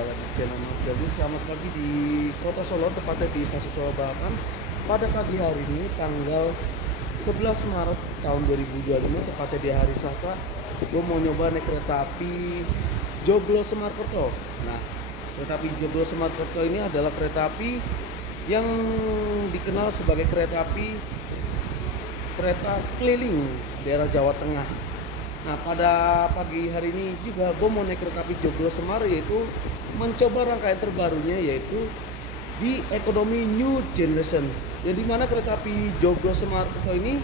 balik di channel Mas Jadi. Selamat pagi di Kota Solo, tepatnya di Stasiun Solo Balapan. Pada pagi hari ini tanggal 11 Maret tahun 2025, tepatnya di hari Selasa, gue mau nyoba naik kereta api Joglo Semarkerto. Nah, kereta api Joglo Semarkerto ini adalah kereta api yang dikenal sebagai kereta keliling daerah Jawa Tengah. Nah, pada pagi hari ini juga gue mau naik kereta api Joglo Semar, yaitu mencoba rangkaian terbarunya, yaitu di ekonomi New Generation. Jadi mana kereta api Joglo Semarkerto ini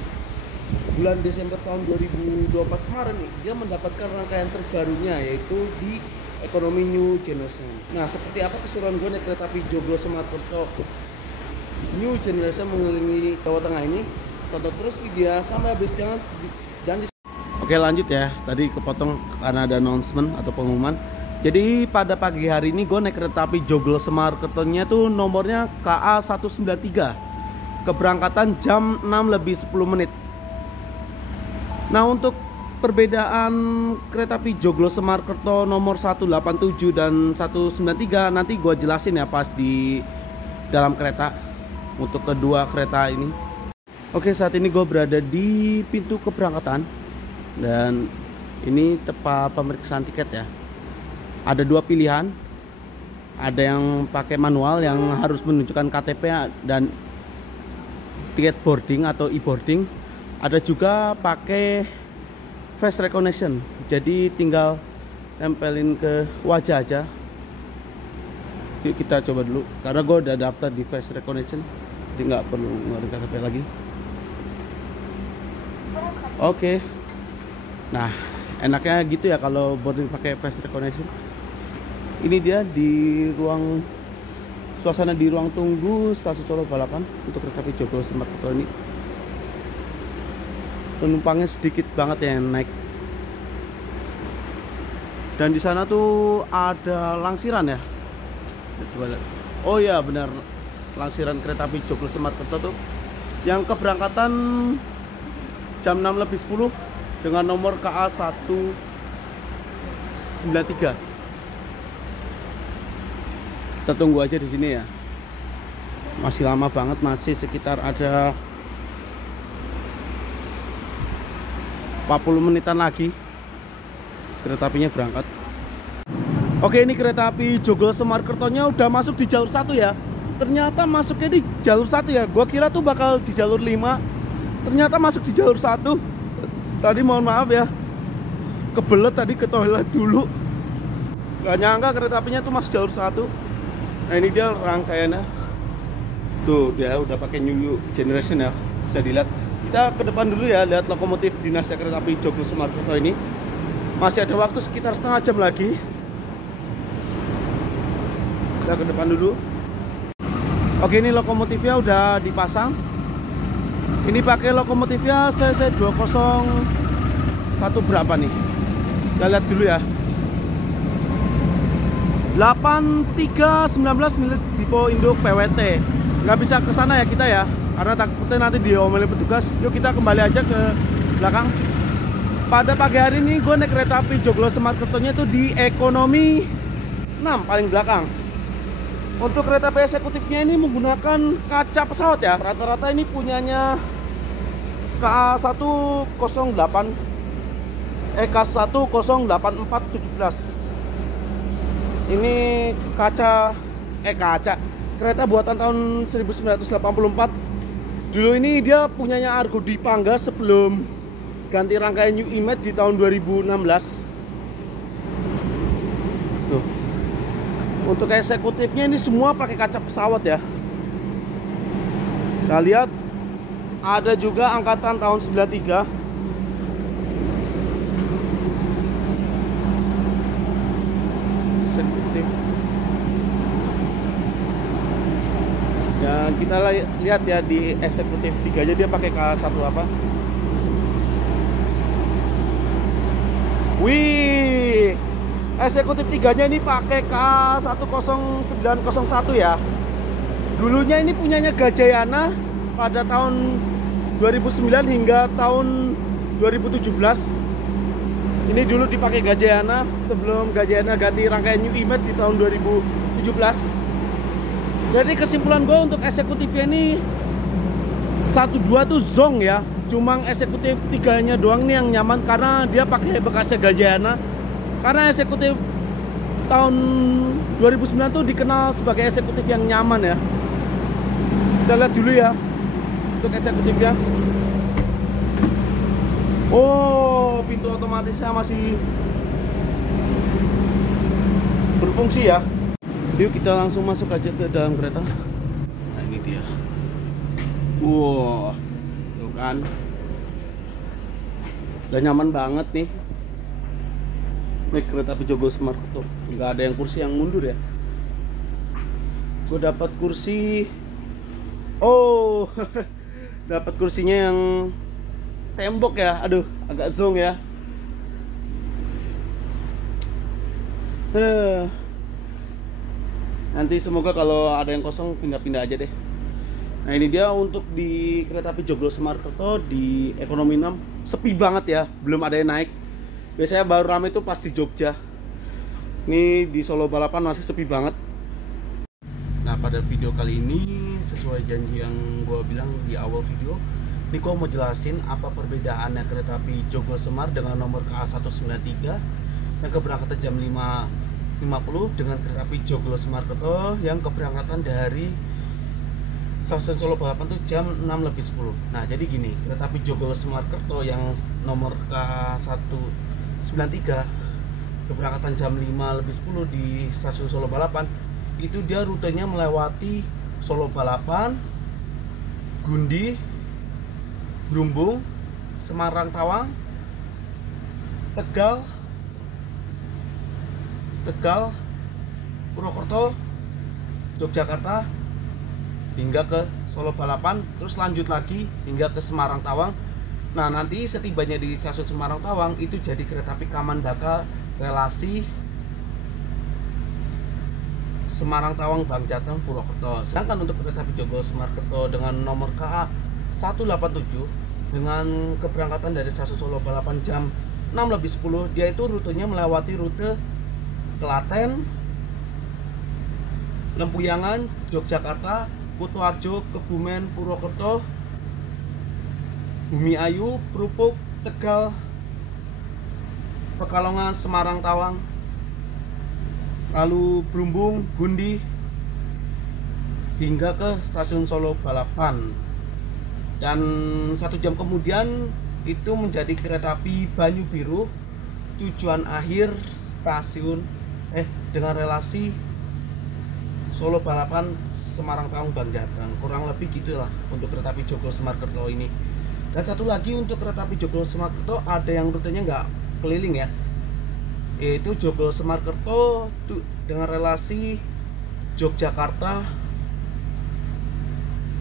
bulan Desember tahun 2024 kemarin nih, dia mendapatkan rangkaian terbarunya, yaitu di ekonomi New Generation. Nah, seperti apa keseruan gue naik kereta api Joglo Semarkerto New Generation mengelilingi Jawa Tengah ini? Tonton terus video sampai habis, jangan di. Oke, lanjut ya. Tadi kepotong karena ada announcement atau pengumuman. Jadi pada pagi hari ini gue naik kereta api Joglo Semarkerto-nya tuh nomornya KA 193. Keberangkatan jam 6:10. Nah, untuk perbedaan kereta api Joglo Semarkerto nomor 187 dan 193 nanti gue jelasin ya pas di dalam kereta untuk kedua kereta ini. Oke, saat ini gue berada di pintu keberangkatan. Dan ini tempat pemeriksaan tiket ya. Ada dua pilihan. Ada yang pakai manual yang harus menunjukkan KTP dan tiket boarding atau e-boarding. Ada juga pakai face recognition. Jadi tinggal tempelin ke wajah aja. Yuk kita coba dulu. Karena gue udah daftar di face recognition, jadi nggak perlu ngeluarin KTP lagi. Oke. Nah, enaknya gitu ya kalau boarding pakai face recognition. Ini dia di suasana di ruang tunggu Stasiun Solo Balapan untuk kereta api Joglo Semarkerto ini. Penumpangnya sedikit banget ya yang naik. Dan di sana tuh ada langsiran ya. Coba lihat. Oh ya, benar. Langsiran kereta api Joglo Semarkerto tuh yang keberangkatan jam 6:10 dengan nomor KA 193. Kita tunggu aja di sini ya. Masih lama banget, masih sekitar ada 40 menitan lagi kereta apinya berangkat. Oke, ini kereta api Joglo Semarkerto-nya udah masuk di jalur 1 ya. Ternyata masuknya di jalur 1 ya. Gua kira tuh bakal di jalur 5. Ternyata masuk di jalur 1. Tadi mohon maaf ya, kebelet tadi ke toilet dulu. Gak nyangka kereta apinya tuh masuk jalur 1. Nah, ini dia rangkaiannya. Tuh dia udah pakai New Generation ya, bisa dilihat. Kita ke depan dulu ya, lihat lokomotif dinasnya kereta api Joglo Semarkerto ini. Masih ada waktu sekitar setengah jam lagi. Kita ke depan dulu. Oke, ini lokomotifnya udah dipasang. Ini pakai lokomotifnya CC 201 berapa nih? Kita lihat dulu ya. 8319 milik Dipo Induk PWT. Nggak bisa ke sana ya kita ya, karena takutnya nanti diomelin petugas. Yuk kita kembali aja ke belakang. Pada pagi hari ini gue naik kereta api Joglo Semarkerto-nya itu di ekonomi 6 paling belakang. Untuk kereta api eksekutifnya ini menggunakan kaca pesawat ya. Rata-rata ini punyanya K108 K1084717. Ini kaca kereta buatan tahun 1984. Dulu ini dia punyanya Argo Dipangga sebelum ganti rangkaian New Image di tahun 2016. Tuh. Untuk eksekutifnya ini semua pakai kaca pesawat ya. Kita lihat ada juga angkatan tahun 93. Eksekutif. Dan kita lihat ya di eksekutif 3 nya dia pakai K1 apa? Wih, eksekutif 3 nya ini pakai K10901 ya. Dulunya ini punyanya Gajayana pada tahun 2009 hingga tahun 2017. Ini dulu dipakai Gajayana sebelum Gajayana ganti rangkaian New Imet di tahun 2017. Jadi kesimpulan gue untuk eksekutifnya ini 1-2 tuh zong ya. Cuma eksekutif 3-nya doang nih yang nyaman karena dia pakai bekasnya Gajayana. Karena eksekutif tahun 2009 tuh dikenal sebagai eksekutif yang nyaman ya. Kita lihat dulu ya untuk eksekutifnya. Oh, pintu otomatisnya masih berfungsi ya. Yuk kita langsung masuk aja ke dalam kereta. Nah ini dia. Wow, tuh kan. Udah nyaman banget nih. Ini kereta api Joglo Semarkerto. Nggak ada yang kursi yang mundur ya. Gue dapat kursi. Oh, dapat kursinya yang tembok ya. Aduh, agak zong ya. Nanti semoga kalau ada yang kosong pindah-pindah aja deh. Nah ini dia untuk di kereta api Joglo Semarkerto di ekonomi 6. Sepi banget ya, belum ada yang naik. Biasanya baru ramai itu pas di Jogja. Ini di Solo Balapan masih sepi banget. Nah pada video kali ini sesuai janji yang gue bilang di awal video, ini gue mau jelasin apa perbedaannya kereta api Joglo Semar dengan nomor KA193 yang keberangkatan jam 5.50 dengan kereta api Joglo Semarkerto yang keberangkatan dari stasiun Solo Balapan tuh jam 6.10. Nah jadi gini, kereta api Joglo Semarkerto yang nomor KA193 keberangkatan jam 5.10 di stasiun Solo Balapan itu dia rutenya melewati Solo Balapan, Gundi, Brumbung, Semarang Tawang, Tegal, Purwokerto, Yogyakarta hingga ke Solo Balapan, terus lanjut lagi hingga ke Semarang Tawang. Nah nanti setibanya di stasiun Semarang Tawang itu jadi kereta api Kamandaka relasi Semarang Tawang Bangjateng Purwokerto. Sedangkan untuk kereta api Joglo Semarkerto dengan nomor KA 187 dengan keberangkatan dari stasiun Solo Balapan jam 6.10, dia itu rutenya melewati rute Klaten, Lempuyangan, Yogyakarta, Kutoarjo, Kebumen, Purwokerto, Bumi Ayu, Prupuk, Tegal, Pekalongan, Semarang Tawang, lalu Brumbung, Gundi hingga ke stasiun Solo Balapan. Dan 1 jam kemudian itu menjadi kereta api Banyu Biru tujuan akhir stasiun dengan relasi Solo Balapan Semarang Tawang Bangjateng. Kurang lebih gitulah untuk kereta api Joglo Semarkerto ini. Dan satu lagi untuk kereta api Joglo Semarkerto ada yang rutenya nggak keliling ya, yaitu Joglo Semarkerto dengan relasi Yogyakarta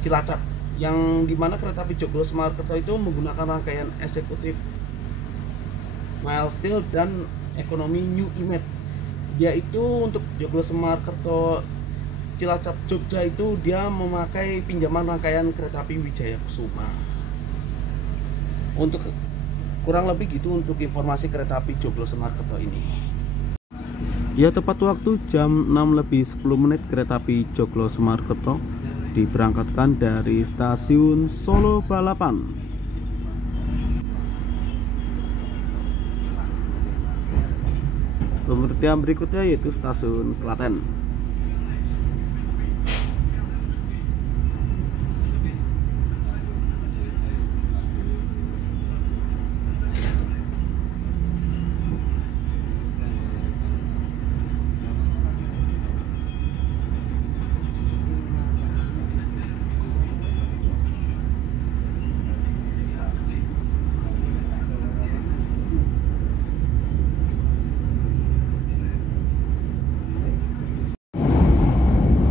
Cilacap, yang dimana kereta api Joglo Semarkerto itu menggunakan rangkaian eksekutif Mild Steel dan ekonomi New Imet. Yaitu untuk Joglo Semarkerto Cilacap Jogja itu dia memakai pinjaman rangkaian kereta api Wijaya Kusuma. Untuk kurang lebih gitu untuk informasi kereta api Joglo Semarkerto ini. Ya tepat waktu jam 6.10 kereta api Joglo Semarkerto diberangkatkan dari stasiun Solo Balapan. Pemberhentian berikutnya yaitu stasiun Klaten.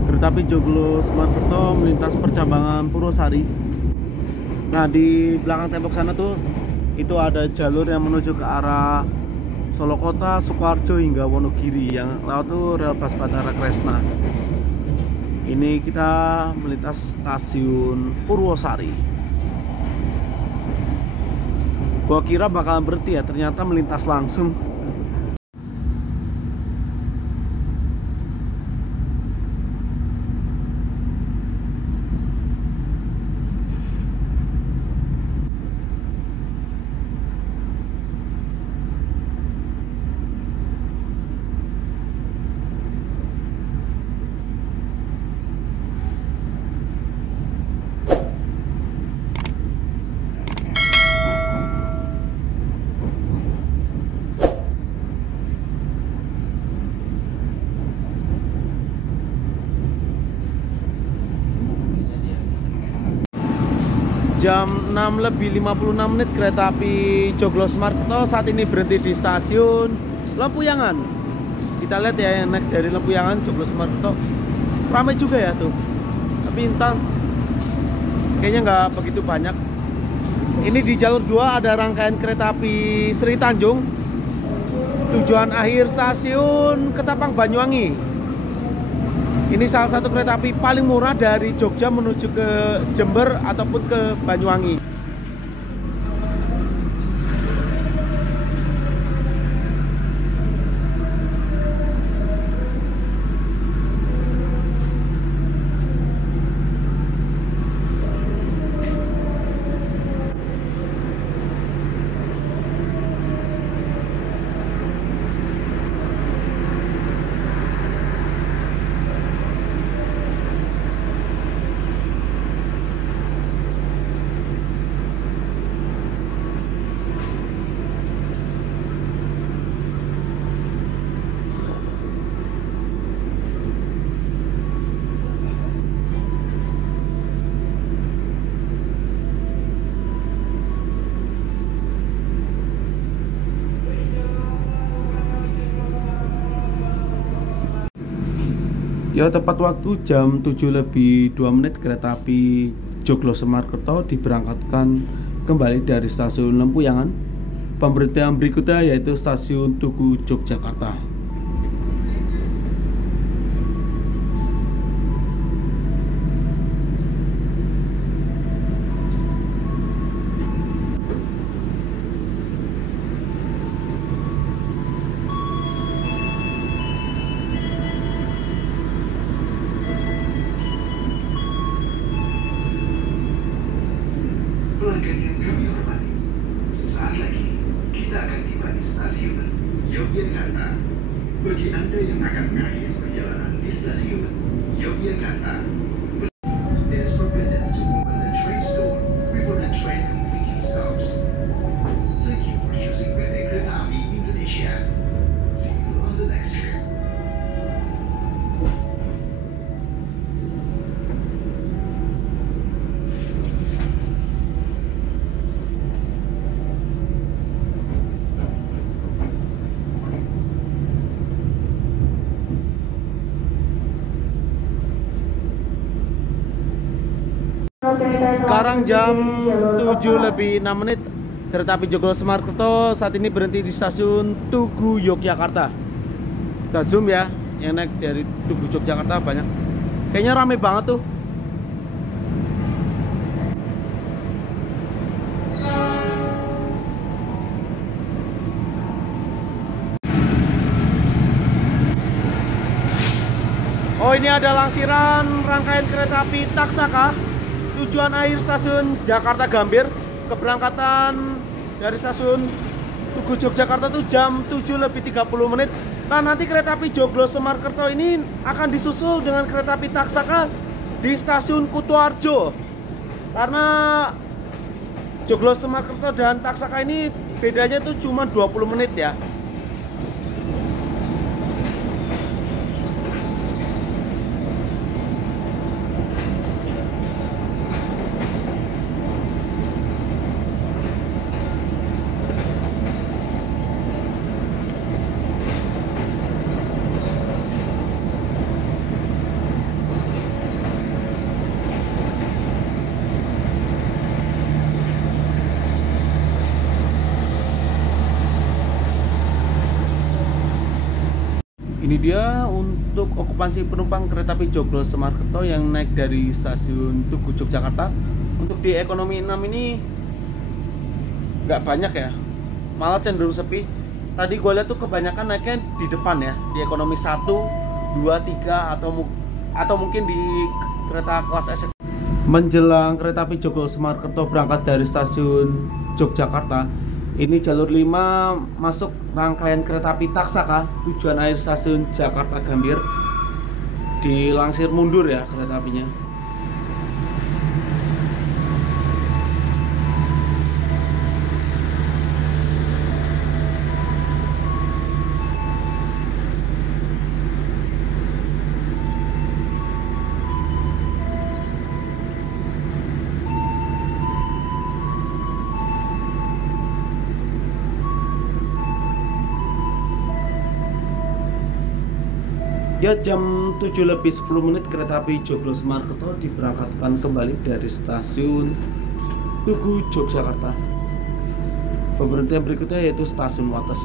Kereta api Joglo Semarkerto melintas percambangan Purwosari. Nah di belakang tembok sana tuh itu ada jalur yang menuju ke arah Solo Kota, Sukoharjo hingga Wonogiri. Yang lewat tuh rel bus Bandara Kresna. Ini kita melintas stasiun Purwosari. Gua kira bakalan berhenti ya, ternyata melintas langsung. Jam 6:56 kereta api Joglo-Semarkerto saat ini berhenti di stasiun Lempuyangan. Kita lihat ya yang naik dari Lempuyangan Joglo-Semarkerto. Ramai juga ya tuh. Tapi entah kayaknya nggak begitu banyak. Ini di jalur 2 ada rangkaian kereta api Sri Tanjung. Tujuan akhir stasiun Ketapang Banyuwangi. Ini salah satu kereta api paling murah dari Jogja menuju ke Jember ataupun ke Banyuwangi. Ya tepat waktu jam 7:02 kereta api Joglo-Semarkerto diberangkatkan kembali dari stasiun Lempuyangan. Pemberhentian berikutnya yaitu stasiun Tugu Yogyakarta. Pelanggan yang kami hormati, sesaat lagi kita akan tiba di stasiun Yogyakarta. Bagi Anda yang akan mengakhiri perjalanan di stasiun Yogyakarta, it is forbidden to open the train door before the train completely stops. Thank you for choosing PT Kereta Api Indonesia. See you on the next trip. Sekarang jam 7:06 kereta api Joglo-Semarkerto saat ini berhenti di stasiun Tugu Yogyakarta. Kita zoom ya, yang naik dari Tugu Yogyakarta banyak. Kayaknya rame banget tuh. Oh, ini ada langsiran rangkaian kereta api Taksaka. Tujuan akhir stasiun Jakarta Gambir. Keberangkatan dari stasiun Tugu Yogyakarta itu jam 7:30. Nah, nanti kereta api Joglo-Semarkerto ini akan disusul dengan kereta api Taksaka di stasiun Kutoarjo. Karena Joglo-Semarkerto dan Taksaka ini bedanya tuh cuma 20 menit ya. Ini dia untuk okupansi penumpang kereta api Joglo-Semarkerto yang naik dari stasiun Tugu Yogyakarta. Untuk di ekonomi 6 ini nggak banyak ya, malah cenderung sepi. Tadi gue lihat tuh kebanyakan naiknya di depan ya, di ekonomi 1, 2, 3 atau mungkin di kereta kelas eksekutif. Menjelang kereta api Joglo Semarkerto berangkat dari stasiun Yogyakarta, ini jalur 5 masuk rangkaian kereta api Taksaka tujuan akhir stasiun Jakarta Gambir. Dilangsir mundur ya kereta apinya. Ya, jam 7:10 kereta api Joglo Semarkerto diberangkatkan kembali dari stasiun Tugu Yogyakarta. Pemberhentian berikutnya yaitu stasiun Wates.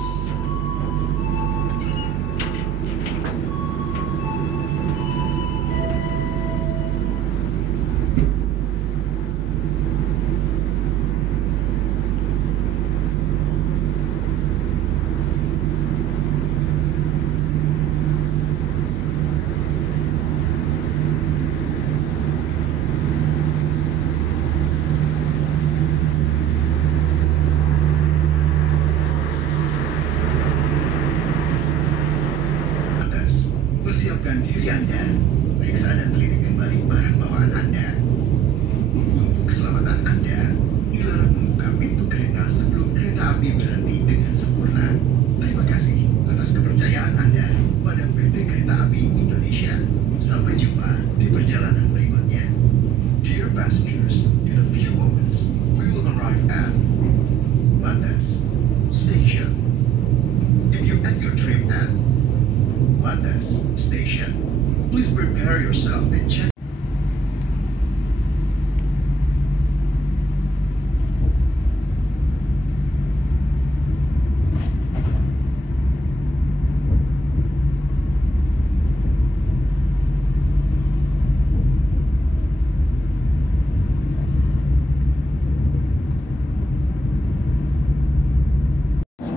Persiapkan diri Anda, periksa dan teliti kembali barang bawaan Anda. Untuk keselamatan Anda, dilarang membuka pintu kereta sebelum kereta api berhenti dengan sempurna. Terima kasih atas kepercayaan Anda pada PT Kereta Api Indonesia. Sampai jumpa di perjalanan berikutnya. Dear passengers, in a few moments, we will arrive at Wates Station. If you end your trip at Wates Station, please prepare yourself and check.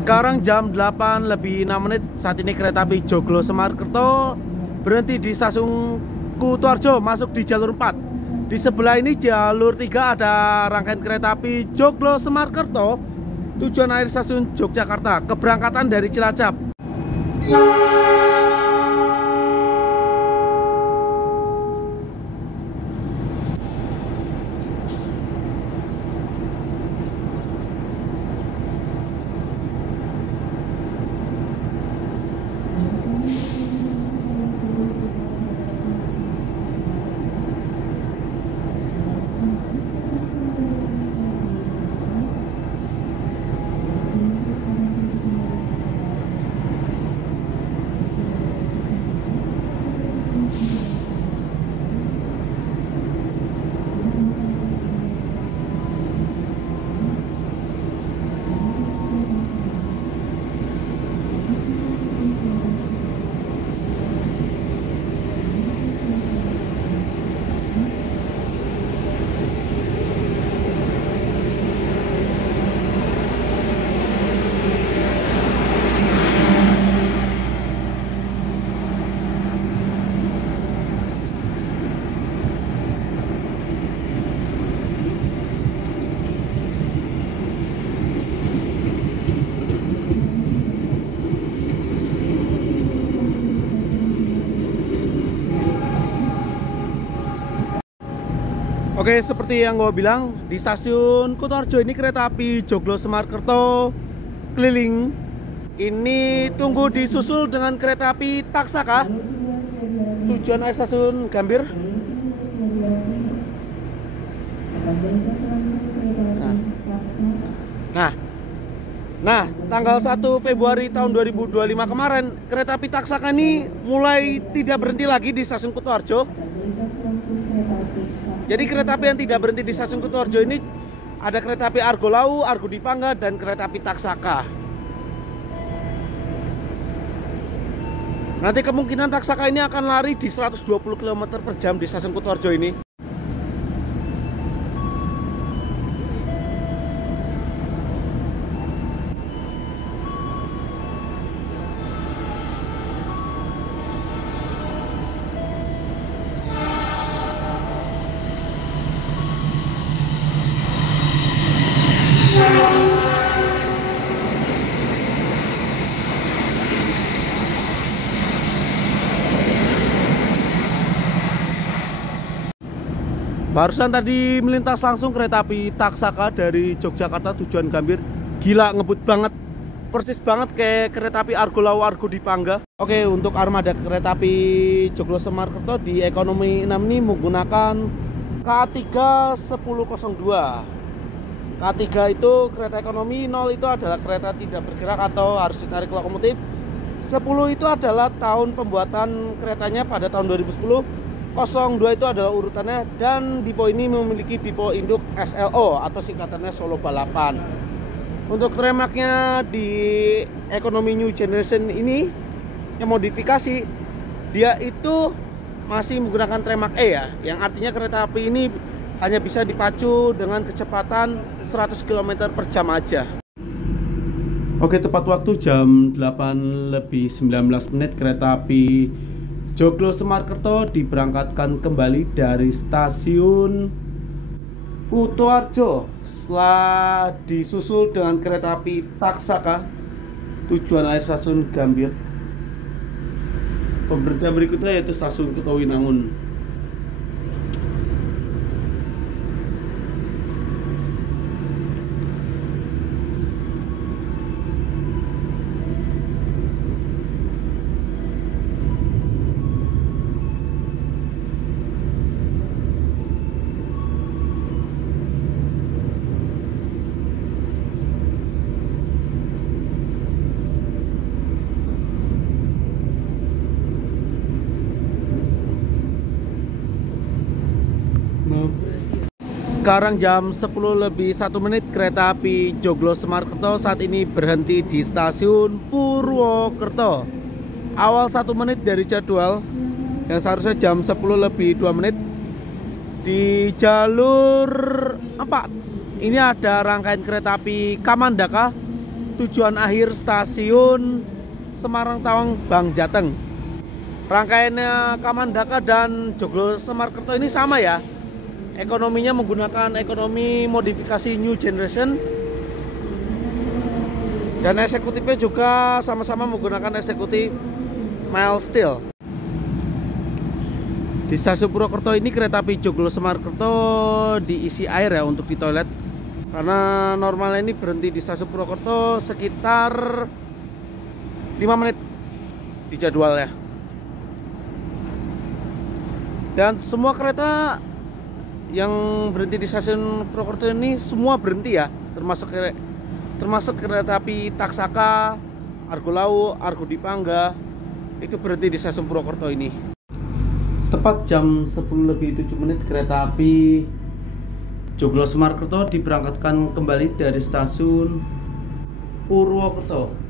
Sekarang jam 8:06. Saat ini kereta api Joglo Semarkerto berhenti di stasiun Kutoarjo, masuk di jalur 4. Di sebelah ini jalur 3 ada rangkaian kereta api Joglo Semarkerto tujuan akhir stasiun Yogyakarta, keberangkatan dari Cilacap. Oke, seperti yang gue bilang, di stasiun Kutoarjo ini kereta api Joglo Semarkerto keliling. Ini tunggu disusul dengan kereta api Taksaka tujuan akhir stasiun Gambir. Nah, tanggal 1 Februari tahun 2025 kemarin, kereta api Taksaka ini mulai tidak berhenti lagi di stasiun Kutoarjo. Jadi kereta api yang tidak berhenti di stasiun Kutoarjo ini ada kereta api Argo Lau, Argo Dipangga, dan kereta api Taksaka. Nanti kemungkinan Taksaka ini akan lari di 120 km per jam di stasiun Kutoarjo ini. Barusan tadi melintas langsung kereta api Taksaka dari Yogyakarta tujuan Gambir. Gila, ngebut banget. Persis banget kayak kereta api Argo Lawu Argo Dipangga. Oke, untuk armada kereta api Joglo Semarkerto di ekonomi 6 ini menggunakan K3 1002. K3 itu kereta ekonomi, 0 itu adalah kereta tidak bergerak atau harus ditarik lokomotif. 10 itu adalah tahun pembuatan keretanya pada tahun 2010. 02 itu adalah urutannya, dan Dipo ini memiliki Dipo induk SLO atau singkatannya Solo Balapan. Untuk remaknya di ekonomi New Generation ini yang modifikasi, dia itu masih menggunakan tremak E ya, yang artinya kereta api ini hanya bisa dipacu dengan kecepatan 100 km per jam aja. Oke, tepat waktu jam 8:19 kereta api Joglo Semarkerto diberangkatkan kembali dari stasiun Kutoarjo setelah disusul dengan kereta api Taksaka tujuan akhir stasiun Gambir. Pemberhentian berikutnya yaitu stasiun Kutowinangun. Sekarang jam 10:01 kereta api Joglo Semarkerto saat ini berhenti di stasiun Purwokerto. Awal 1 menit dari jadwal yang seharusnya jam 10:02 di jalur 4. Ini ada rangkaian kereta api Kamandaka tujuan akhir stasiun Semarang Tawang Bang Jateng. Rangkaiannya Kamandaka dan Joglo Semarkerto ini sama ya. Ekonominya menggunakan ekonomi modifikasi New Generation, dan eksekutifnya juga sama-sama menggunakan eksekutif mild steel. Di stasiun Purwokerto ini kereta api Joglo Semarkerto diisi air ya untuk di toilet, karena normalnya ini berhenti di stasiun Purwokerto sekitar 5 menit di jadwalnya. Dan semua kereta yang berhenti di stasiun Purwokerto ini semua berhenti ya, termasuk kereta api Taksaka, Argo Lawu, Argo Dipangga itu berhenti di stasiun Purwokerto ini. Tepat jam 10:07 kereta api Joglo Semarkerto diberangkatkan kembali dari stasiun Purwokerto.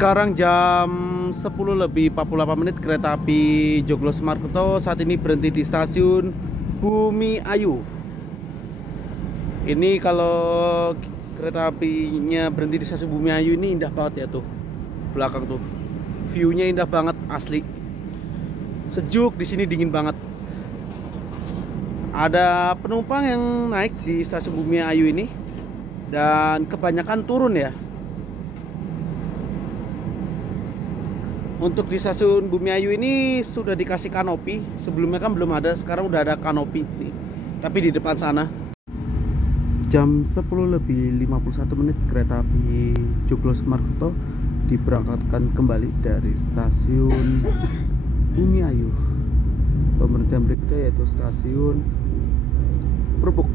Sekarang jam 10:48 kereta api Joglo Semarkerto saat ini berhenti di stasiun Bumi Ayu. Ini kalau kereta apinya berhenti di stasiun Bumi Ayu ini indah banget ya tuh. Belakang tuh. View-nya indah banget asli. Sejuk, di sini dingin banget. Ada penumpang yang naik di stasiun Bumi Ayu ini dan kebanyakan turun ya. Untuk di stasiun Bumi Ayu ini sudah dikasih kanopi. Sebelumnya kan belum ada, sekarang udah ada kanopi nih. Tapi di depan sana. Jam 10:51 kereta api Joglo Semarkerto diberangkatkan kembali dari stasiun Bumi Ayu. Pemberhentian berikutnya yaitu stasiun Perupuk.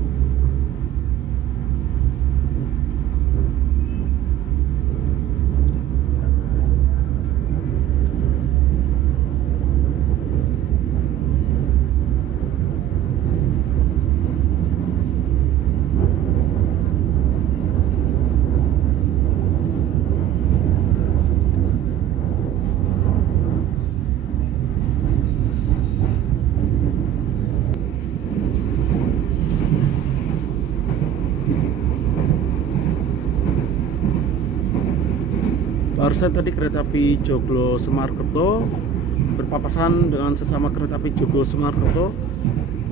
Barusan tadi kereta api Joglo Semarkerto berpapasan dengan sesama kereta api Joglo Semarkerto.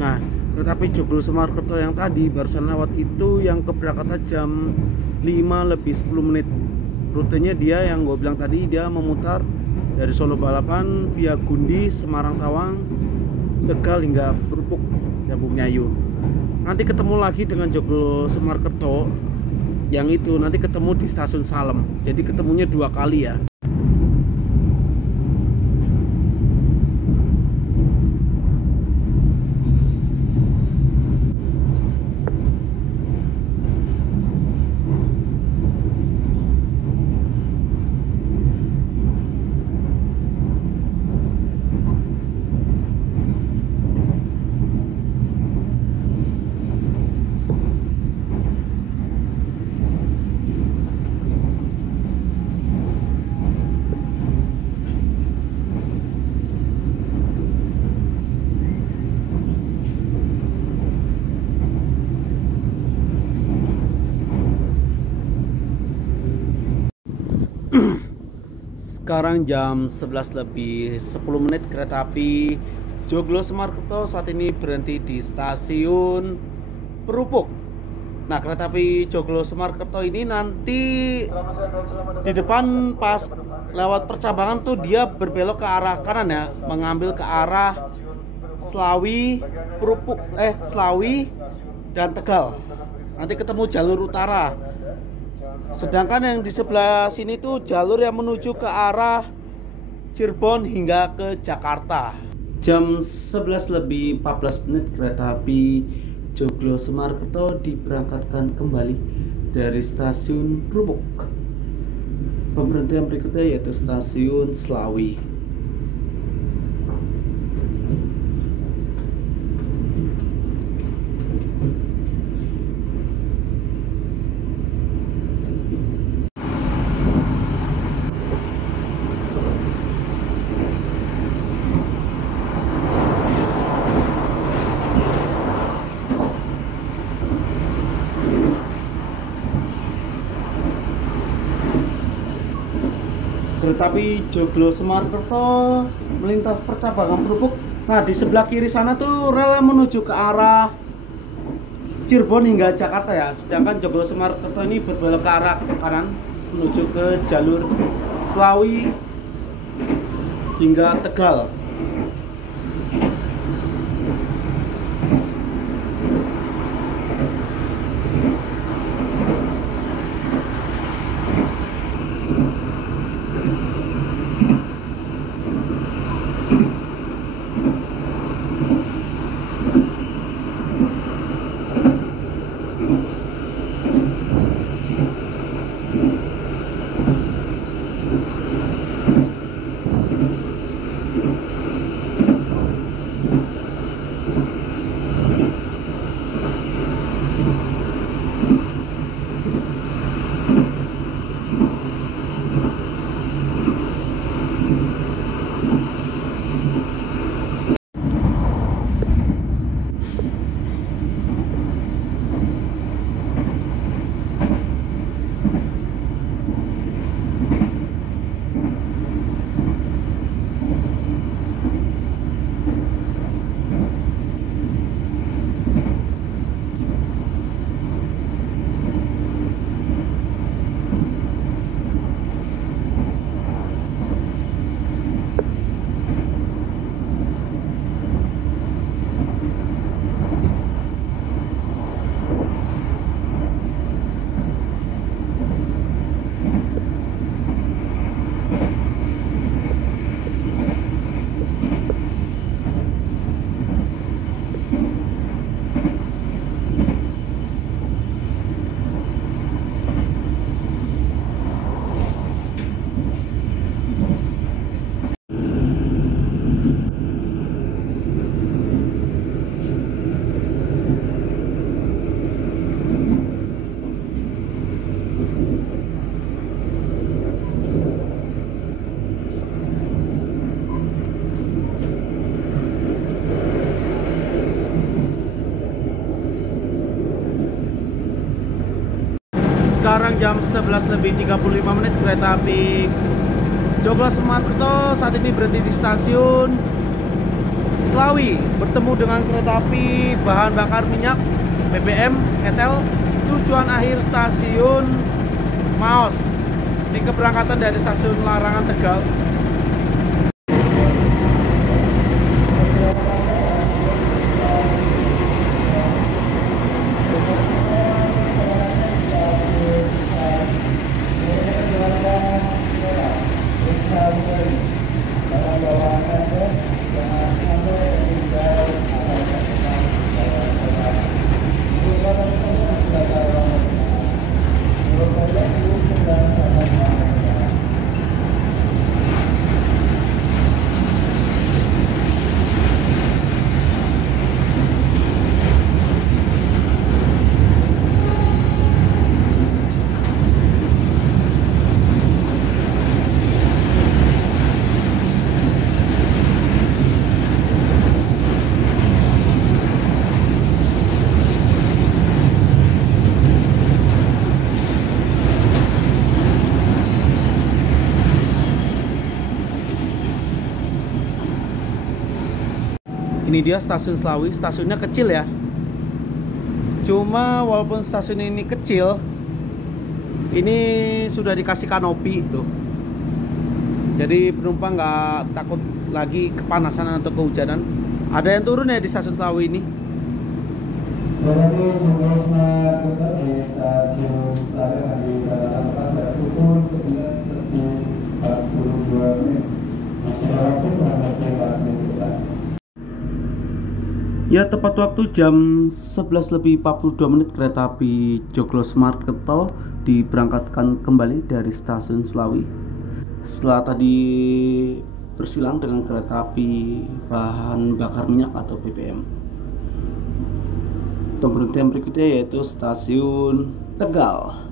Nah, kereta api Joglo Semarkerto yang tadi barusan lewat itu yang keberangkatan jam 5:10. Rutenya dia yang gue bilang tadi, dia memutar dari Solo Balapan via Gundi, Semarang Tawang, Tegal hingga Perupuk dan Bumi Ayu. Nanti ketemu lagi dengan Joglo Semarkerto yang itu nanti ketemu di stasiun Salem. Jadi ketemunya 2 kali ya. Sekarang jam 11:10 kereta api Joglo Semarkerto saat ini berhenti di stasiun Perupuk. Nah, kereta api Joglo Semarkerto ini nanti di depan pas lewat percabangan tuh dia berbelok ke arah kanan ya, mengambil ke arah Slawi, Slawi dan Tegal. Nanti ketemu jalur utara. Sedangkan yang di sebelah sini tuh jalur yang menuju ke arah Cirebon hingga ke Jakarta. Jam 11:14 kereta api Joglo Semarkerto diberangkatkan kembali dari stasiun Perupuk. Pemberhentian berikutnya yaitu stasiun Slawi. Kereta api Joglo Semarkerto melintas percabangan Perupuk. Nah, di sebelah kiri sana tuh rel yang menuju ke arah Cirebon hingga Jakarta ya. Sedangkan Joglo Semarkerto ini berbelok ke arah kanan menuju ke jalur Slawi hingga Tegal. sekarang jam 11:35 kereta api Joglo Semarkerto saat ini berhenti di stasiun Slawi bertemu dengan kereta api bahan bakar minyak BBM Etel tujuan akhir stasiun Maos. Ini keberangkatan dari stasiun Larangan Tegal. Ini dia stasiun Slawi, stasiunnya kecil ya. Cuma walaupun stasiun ini kecil, ini sudah dikasih kanopi tuh. Jadi penumpang nggak takut lagi kepanasan atau kehujanan. Ada yang turun ya di stasiun Slawi ini. Jadi Joglo Semarkerto di stasiun Slawi hari pada pukul 11:42. Masyarakat menghadapi 4 menit depan. Ya, tepat waktu jam 11:42 kereta api Joglo Semarkerto diberangkatkan kembali dari stasiun Slawi. Setelah tadi bersilang dengan kereta api bahan bakar minyak atau BBM. Pemberhentian berikutnya yaitu stasiun Tegal.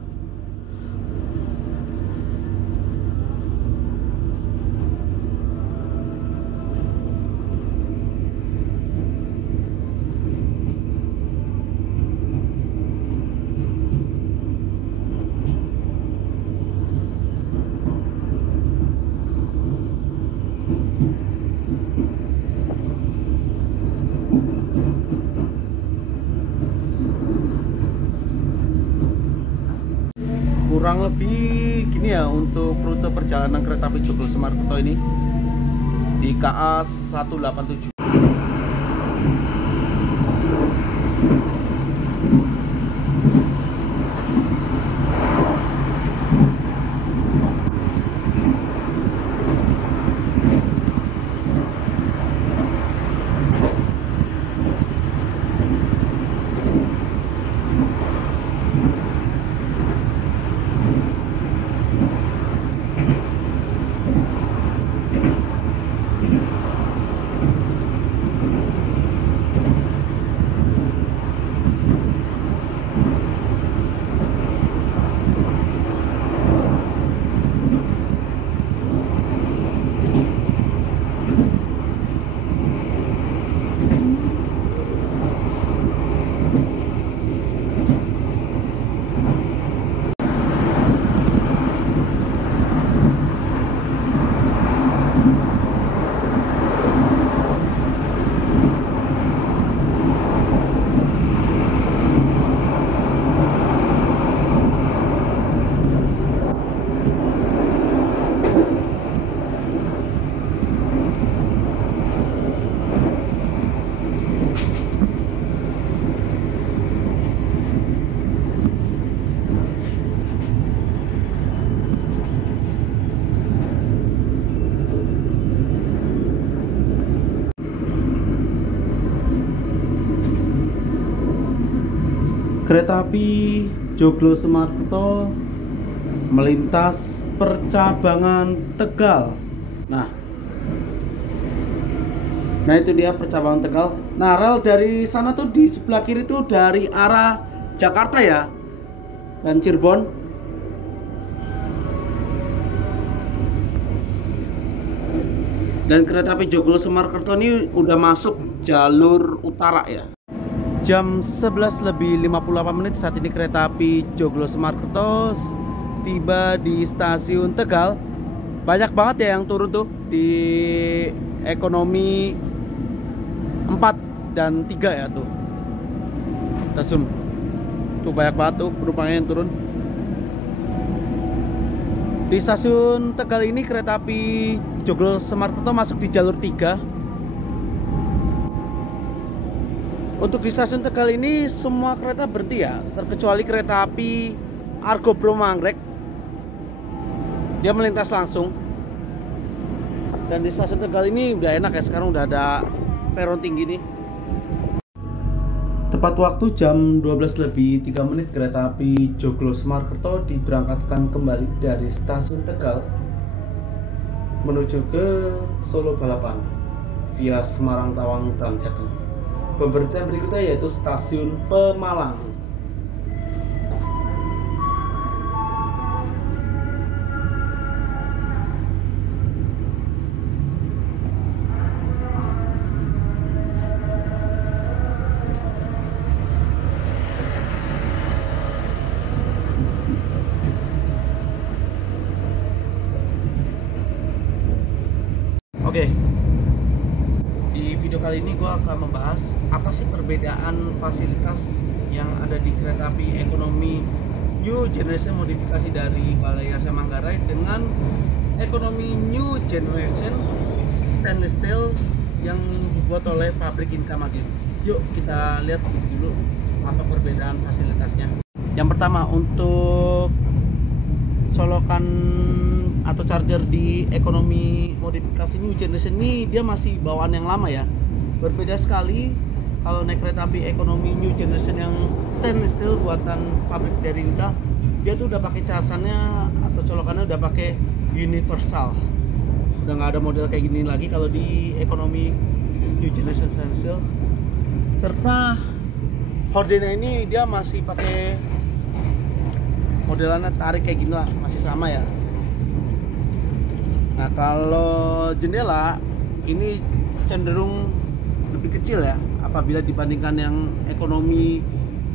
Kurang lebih gini ya untuk rute perjalanan kereta api Joglo Semarkerto ini di KA 187. Kereta api Joglo Semarkerto melintas percabangan Tegal. Nah itu dia percabangan Tegal. Nah, rel dari sana tuh di sebelah kiri tuh dari arah Jakarta ya dan Cirebon. Dan kereta api Joglo Semarkerto ini udah masuk jalur utara ya. Jam 11:58 saat ini kereta api Joglo Semarkerto tiba di stasiun Tegal. Banyak banget ya yang turun tuh di ekonomi 4 dan 3 ya tuh. Kita zoom. Tuh banyak banget tuh penumpangnya yang turun. Di stasiun Tegal ini kereta api Joglo Semarkerto masuk di jalur 3. Untuk di stasiun Tegal ini semua kereta berhenti ya, terkecuali kereta api Argo Bromo Anggrek. Dia melintas langsung. Dan di stasiun Tegal ini udah enak ya, sekarang udah ada peron tinggi nih. Tepat waktu jam 12:03 kereta api Joglo Semarkerto diberangkatkan kembali dari stasiun Tegal menuju ke Solo Balapan via Semarang, Tawang, dan Jateng. Pemberhentian berikutnya yaitu stasiun Pemalang. Oke. Di video kali ini gue akan membahas apa sih perbedaan fasilitas yang ada di kereta api ekonomi New Generation modifikasi dari Balai Yasa Manggarai dengan ekonomi New Generation stainless steel yang dibuat oleh pabrik Inka Madiun. Yuk kita lihat dulu apa perbedaan fasilitasnya. Yang pertama, untuk colokan atau charger di ekonomi modifikasi New Generation ini dia masih bawaan yang lama ya. Berbeda sekali kalau naik kereta api ekonomi New Generation yang stainless steel buatan pabrik dari Inka. Dia tuh udah pakai casannya atau colokannya udah pakai universal. Udah nggak ada model kayak gini lagi kalau di ekonomi New Generation stainless steel. Serta hordennya ini dia masih pakai modelannya tarik kayak gini lah, masih sama ya. Nah kalau jendela ini cenderung lebih kecil ya apabila dibandingkan yang ekonomi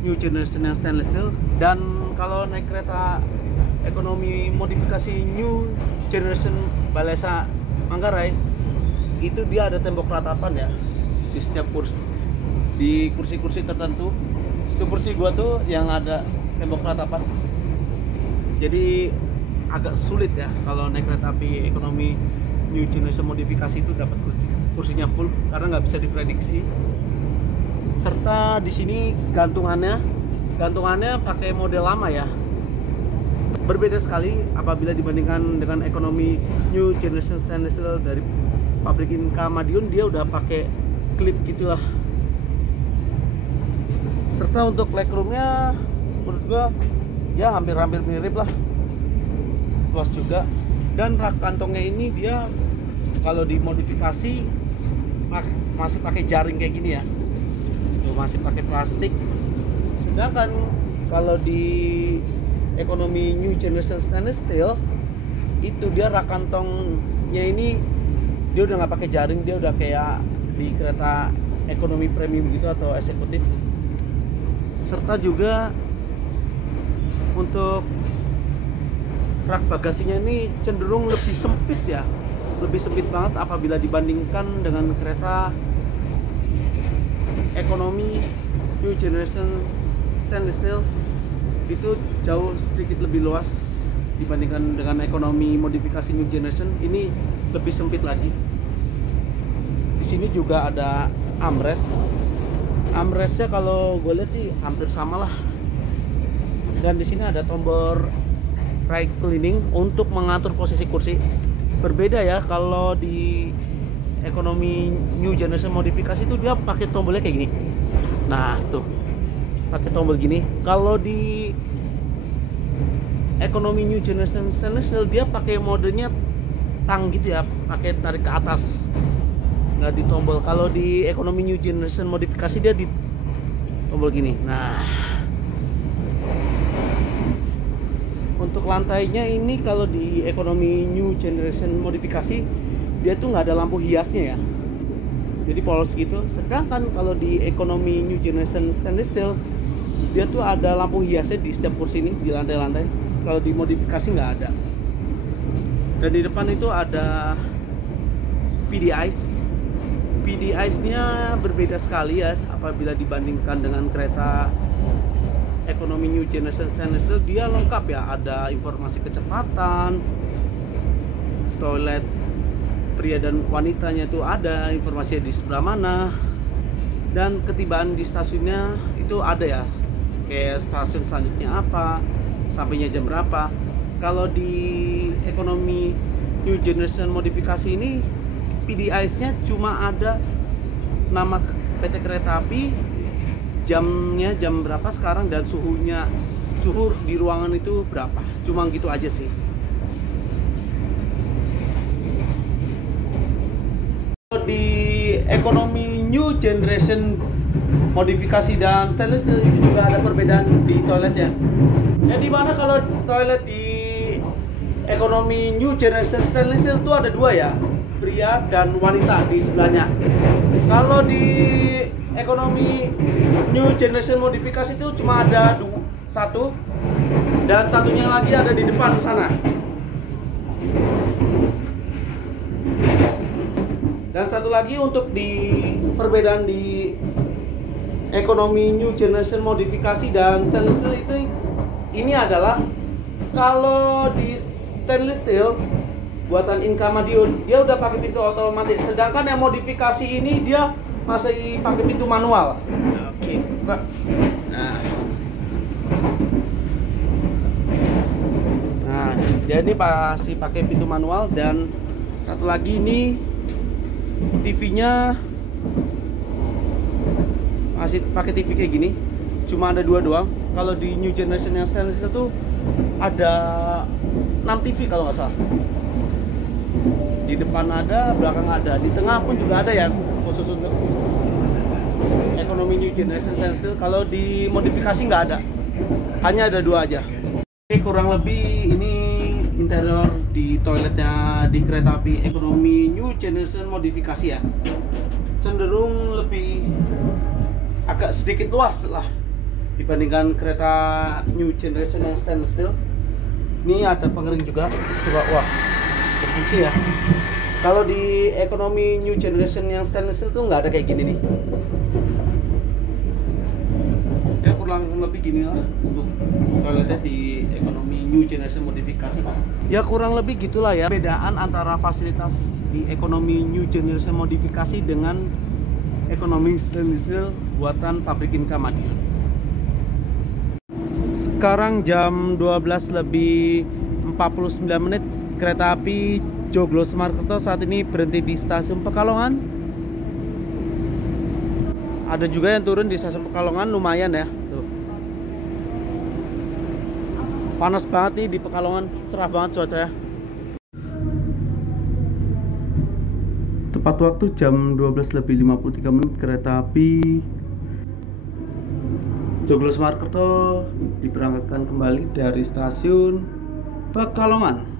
New Generation yang stainless steel. Dan kalau naik kereta ekonomi modifikasi New Generation Balai Yasa Manggarai itu dia ada tembok ratapan ya di setiap kursi, di kursi-kursi tertentu. Itu kursi gua tuh yang ada tembok ratapan. Jadi agak sulit ya kalau naik kereta api ekonomi New Generation modifikasi itu dapat kursinya full karena nggak bisa diprediksi. Serta di sini gantungannya pakai model lama ya. Berbeda sekali apabila dibandingkan dengan ekonomi New Generation stainless steel dari pabrik Inka Madiun, dia udah pakai klip gitulah. Serta untuk legroomnya menurut gua ya hampir mirip lah, luas juga. Dan rak kantongnya ini dia kalau dimodifikasi masih pakai jaring kayak gini ya. Tuh, masih pakai plastik. Sedangkan kalau di ekonomi New Generation stainless steel itu dia rak kantongnya ini dia udah nggak pakai jaring, dia udah kayak di kereta ekonomi premium gitu atau eksekutif. Serta juga untuk rak bagasinya ini cenderung lebih sempit ya, lebih sempit banget apabila dibandingkan dengan kereta ekonomi New Generation stainless steel. Itu jauh sedikit lebih luas dibandingkan dengan ekonomi modifikasi New Generation. Ini lebih sempit lagi. Di sini juga ada armrest. Armrestnya kalau gue lihat sih hampir sama lah. Dan di sini ada tombol reclining untuk mengatur posisi kursi. Berbeda ya kalau di ekonomi New Generation modifikasi itu dia pakai tombolnya kayak gini. Nah tuh, pakai tombol gini. Kalau di ekonomi New Generation stainless steel dia pakai modenya tang gitu ya, pakai tarik ke atas, nggak di tombol. Kalau di ekonomi New Generation modifikasi dia di tombol gini. Nah, untuk lantainya ini kalau di ekonomi New Generation modifikasi dia tuh nggak ada lampu hiasnya ya. jadi polos gitu. Sedangkan kalau di ekonomi new generation stainless steel, dia tuh ada lampu hiasnya di setiap kursi ini, di lantai-lantai. Kalau di modifikasi nggak ada. Dan di depan itu ada PD Ice. PD Ice-nya berbeda sekali ya apabila dibandingkan dengan kereta ekonomi new generation stainless steel. Dia lengkap ya, ada informasi kecepatan, toilet pria dan wanitanya itu ada informasinya di sebelah mana, dan ketibaan di stasiunnya itu ada ya, kayak stasiun selanjutnya apa, sampainya jam berapa. Kalau di ekonomi new generation modifikasi ini PDIs-nya cuma ada nama PT Kereta Api, jamnya jam berapa sekarang, dan suhu di ruangan itu berapa. Cuma gitu aja sih. Di ekonomi new generation modifikasi dan stainless steel itu juga ada perbedaan di toiletnya. Ya, di mana kalau toilet di ekonomi new generation stainless steel itu ada dua ya, pria dan wanita di sebelahnya. Kalau di ekonomi new generation modifikasi itu cuma ada satu, dan satunya lagi ada di depan sana. Dan satu lagi untuk di perbedaan di ekonomi new generation modifikasi dan stainless steel itu, ini adalah kalau di stainless steel buatan Inka Madiun dia udah pakai pintu otomatis, sedangkan yang modifikasi ini dia masih pakai pintu manual. Oke, buka. Nah, dia ini masih pakai pintu manual. Dan satu lagi ini TV-nya masih pakai TV kayak gini, cuma ada dua doang. Kalau di new generation yang stainless steel tuh ada 6 TV kalau nggak salah. Di depan ada, belakang ada, di tengah pun juga ada yang khusus untuk ekonomi new generation stainless steel. Kalau di modifikasi nggak ada, hanya ada 2 aja. Oke, kurang lebih ini interior di toiletnya di kereta api ekonomi new generation modifikasi ya. Cenderung lebih agak sedikit luas lah dibandingkan kereta new generation yang stainless steel. Ini ada pengering juga, coba, wah, berfungsi ya. Kalau di ekonomi new generation yang stainless steel tuh nggak ada kayak gini nih. Ya kurang lebih gini lah untuk toiletnya di ekonomi new generation modifikasi. Ya kurang lebih gitulah ya perbedaan antara fasilitas di ekonomi new generation modifikasi dengan ekonomi stainless steel buatan pabrik Inka Madiun. Sekarang jam 12:49, kereta api Joglo Semarkerto saat ini berhenti di stasiun Pekalongan. Ada juga yang turun di stasiun Pekalongan, lumayan ya. Tuh. Panas banget nih di Pekalongan, cerah banget cuacanya. Tepat waktu jam 12:53 kereta api Joglo Semarkerto diberangkatkan kembali dari stasiun Pekalongan.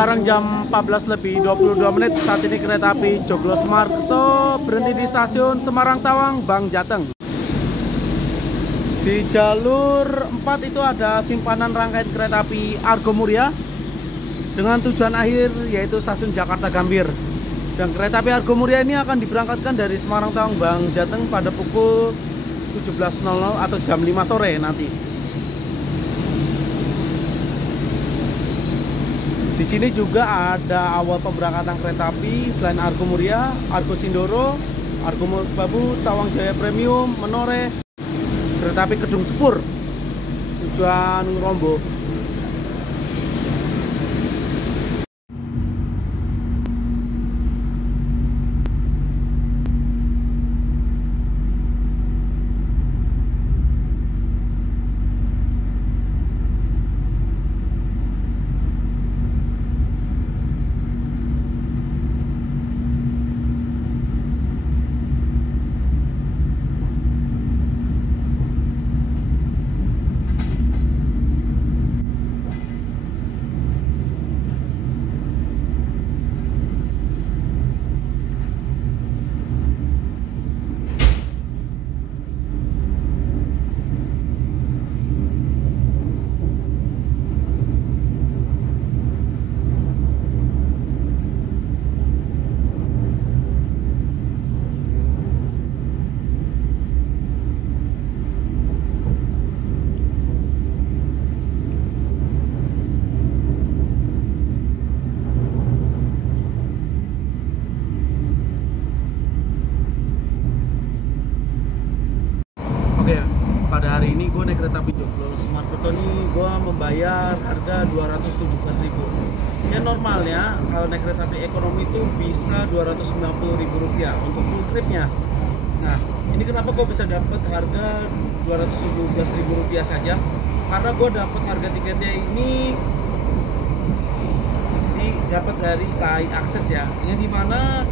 Sekarang jam 14:22. Saat ini kereta api Joglo Semarkerto berhenti di stasiun Semarang Tawang, Bang Jateng. Di jalur 4 itu ada simpanan rangkaian kereta api Argo Muria dengan tujuan akhir yaitu stasiun Jakarta Gambir. Dan kereta api Argo Muria ini akan diberangkatkan dari Semarang Tawang, Bang Jateng pada pukul 17.00 atau jam 5 sore nanti. Di sini juga ada awal pemberangkatan kereta api selain Argo Muria, Argo Sindoro, Argo Babu, Tawang Jaya Premium, Menore, kereta api Kedung Sepur tujuan Rombo. Pada hari ini gue naik kereta api Joglo Semarkerto ini gue membayar harga 217.000. Ya normalnya kalau naik kereta api ekonomi itu bisa 290.000 rupiah untuk full tripnya. Nah ini kenapa gue bisa dapat harga 217.000 rupiah saja? Karena gue dapat harga tiketnya ini dapat dari KAI Akses ya, yang dimana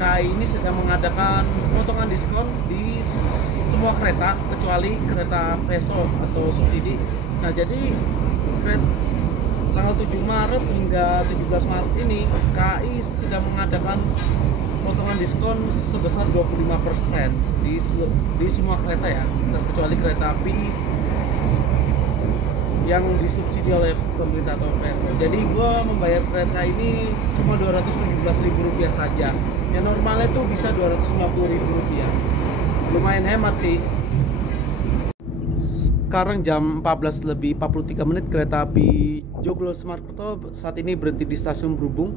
KAI ini sedang mengadakan potongan diskon di semua kereta kecuali kereta preso atau subsidi. Nah jadi tanggal 7 Maret hingga 17 Maret ini KAI sedang mengadakan potongan diskon sebesar 25% di semua kereta ya, kecuali kereta api yang disubsidi oleh pemerintah atau preso. Jadi gua membayar kereta ini cuma 217.000 rupiah saja. Yang normalnya tuh bisa 290.000 rupiah. Lumayan hemat sih. Sekarang jam 14:43 kereta api Joglo Semarkerto saat ini berhenti di stasiun Berhubung.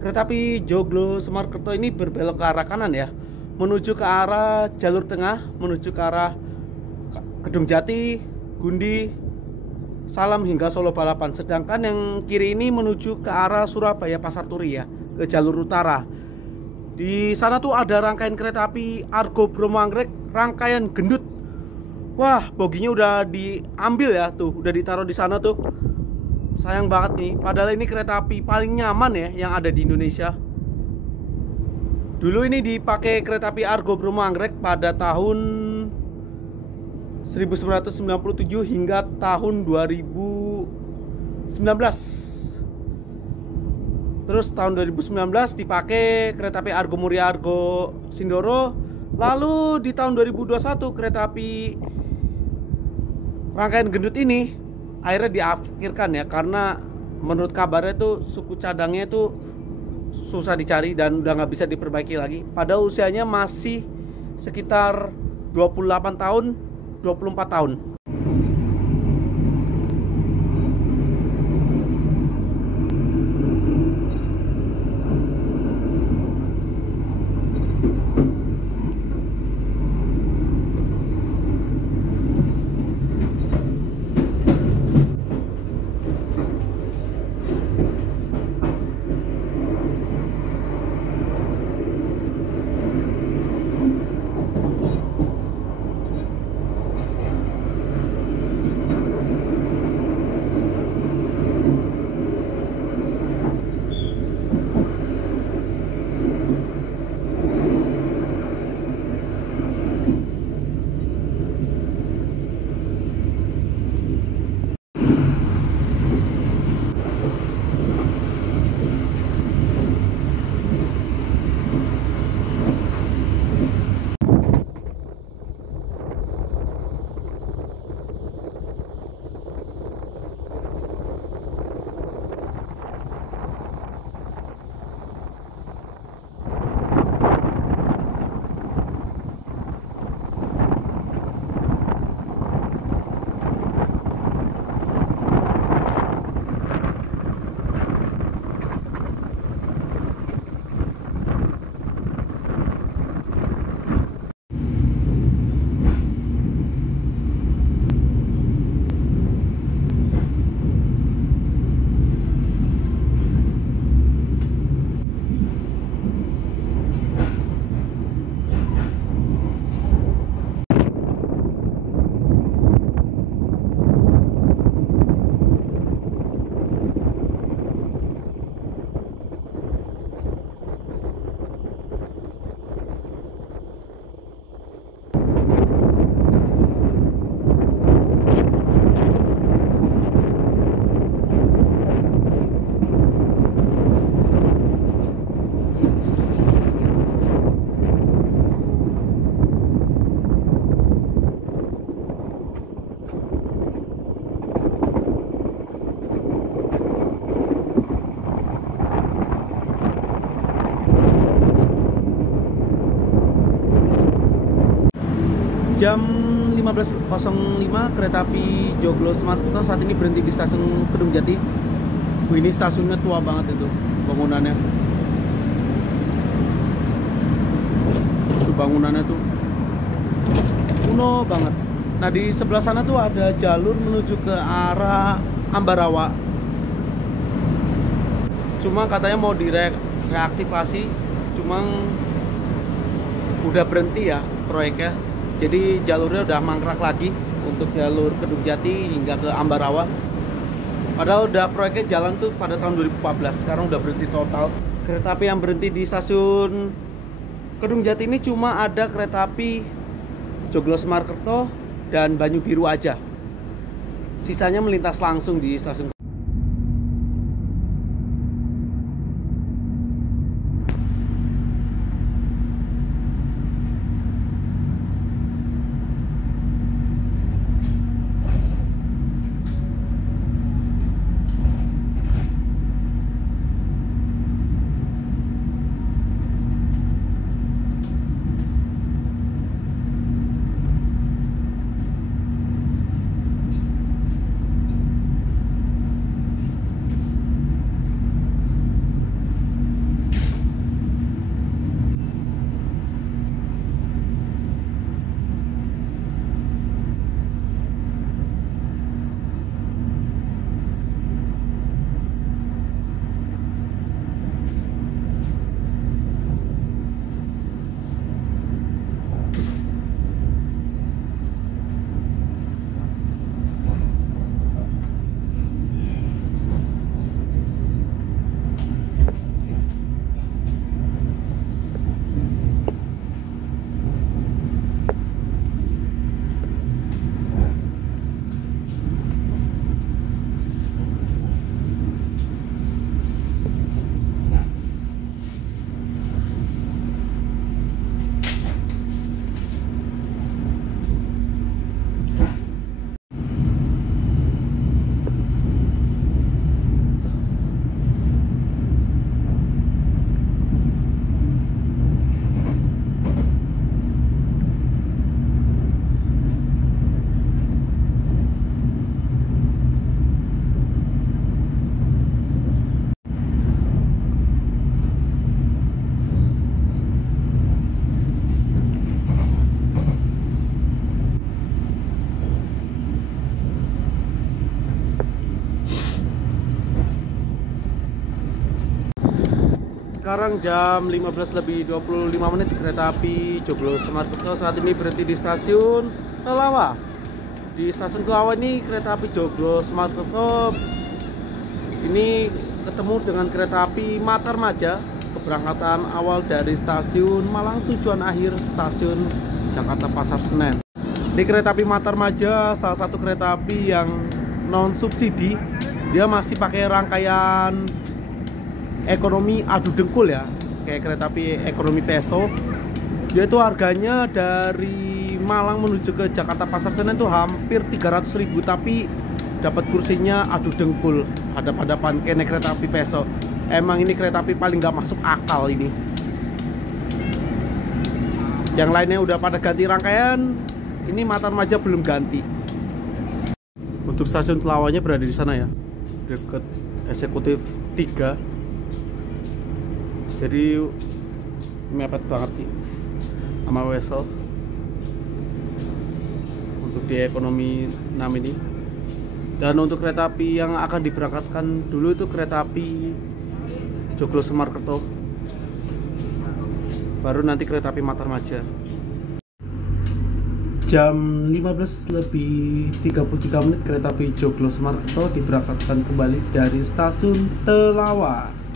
Kereta api Joglo Semarkerto ini berbelok ke arah kanan ya, menuju ke arah jalur tengah, menuju ke arah Kedung Jati, Gundi, Salam hingga Solo Balapan. Sedangkan yang kiri ini menuju ke arah Surabaya Pasar Turi ya, ke jalur utara. Di sana tuh ada rangkaian kereta api Argo Bromo Anggrek, rangkaian gendut. Wah, boginya udah diambil ya tuh, udah ditaruh di sana tuh. Sayang banget nih, padahal ini kereta api paling nyaman ya yang ada di Indonesia. Dulu ini dipakai kereta api Argo Bromo Anggrek pada tahun 1997 hingga tahun 2019. Terus tahun 2019 dipakai kereta api Argo Muria Argo Sindoro. Lalu di tahun 2021 kereta api rangkaian gendut ini akhirnya diakhirkan ya, karena menurut kabarnya tuh suku cadangnya tuh susah dicari dan udah nggak bisa diperbaiki lagi. Padahal usianya masih sekitar 28 tahun, 24 tahun. Jam 15.05 kereta api Joglo Semarang saat ini berhenti di stasiun Kedung Jati. Ini stasiunnya tua banget itu bangunannya. Bangunannya tuh kuno banget. Nah di sebelah sana tuh ada jalur menuju ke arah Ambarawa. Cuma katanya mau direaktivasi, cuma udah berhenti ya proyeknya. Jadi jalurnya udah mangkrak lagi untuk jalur Kedung Jati hingga ke Ambarawa. Padahal udah proyeknya jalan tuh pada tahun 2014. Sekarang udah berhenti total. Kereta api yang berhenti di stasiun Kedung Jati ini cuma ada kereta api Joglo Semarkerto dan Banyu Biru aja. Sisanya melintas langsung di stasiun. Sekarang jam 15.25 di kereta api Joglo Semarang saat ini berhenti di stasiun Telawa. Di stasiun Telawa ini kereta api Joglo Semarang ini ketemu dengan kereta api Matarmaja keberangkatan awal dari stasiun Malang, tujuan akhir stasiun Jakarta Pasar Senen. Di kereta api Matarmaja salah satu kereta api yang non subsidi, dia masih pakai rangkaian ekonomi adu dengkul ya, kayak kereta api ekonomi peso. Dia itu harganya dari Malang menuju ke Jakarta Pasar Senen itu hampir 300.000, tapi dapat kursinya adu dengkul, hadap-hadapan kene kereta api peso. Emang ini kereta api paling nggak masuk akal ini. Yang lainnya udah pada ganti rangkaian, ini Matarmaja belum ganti. Untuk stasiun Telawanya berada di sana ya, dekat eksekutif 3. Jadi mepet banget nih sama Wesel untuk di ekonomi 6 ini. Dan untuk kereta api yang akan diberangkatkan dulu itu kereta api Joglo Semarkerto, baru nanti kereta api Matarmaja. Jam 15.33 kereta api Joglo Semarkerto diberangkatkan kembali dari stasiun Telawa.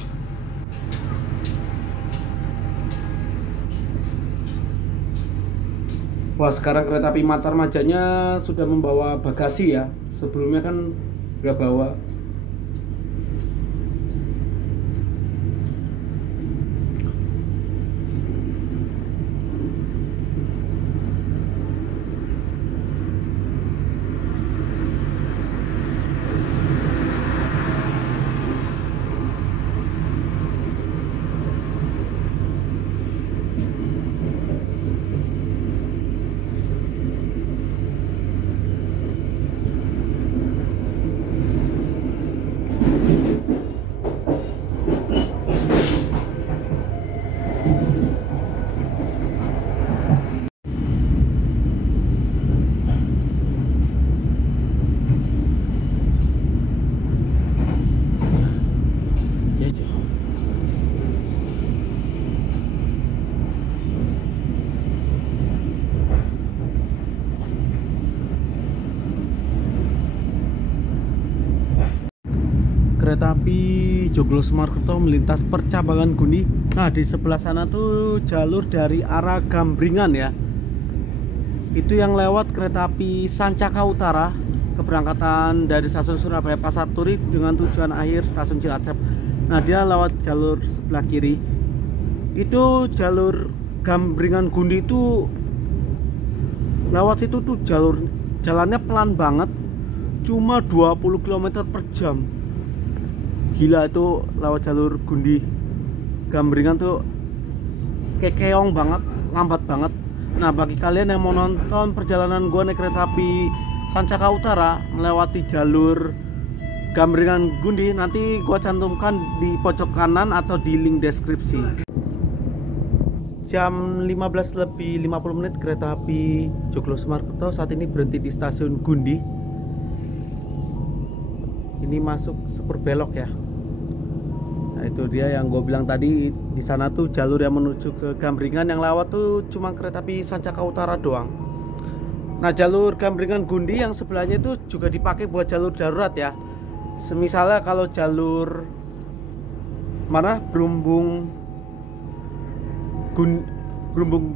Wah, sekarang kereta api Matarmajanya sudah membawa bagasi ya. Sebelumnya kan nggak bawa. kereta api Joglo Semarkerto melintas percabangan Gundi. Nah, di sebelah sana tuh jalur dari arah Gambringan ya. Itu yang lewat kereta api Sancaka Utara, keberangkatan dari stasiun Surabaya Pasar Turi dengan tujuan akhir stasiun Cilacap. Nah, dia lewat jalur sebelah kiri. Itu jalur Gambringan Gundi itu lewat situ tuh jalannya pelan banget, cuma 20 km per jam. Gila itu lewat jalur Gundi Gambringan tuh kekeong banget, lambat banget. Nah, bagi kalian yang mau nonton perjalanan gua naik kereta api Sancaka Utara melewati jalur Gambringan Gundi, nanti gua cantumkan di pojok kanan atau di link deskripsi. Jam 15:50 kereta api Joglo Semarkerto saat ini berhenti di stasiun Gundi. Ini masuk sepur belok ya. Nah, itu dia yang gue bilang tadi, di sana tuh jalur yang menuju ke Gambringan, yang lewat tuh cuma kereta api Sancaka Utara doang. Nah, jalur Gambringan Gundi yang sebelahnya itu juga dipakai buat jalur darurat ya. Semisalnya kalau jalur mana Brumbung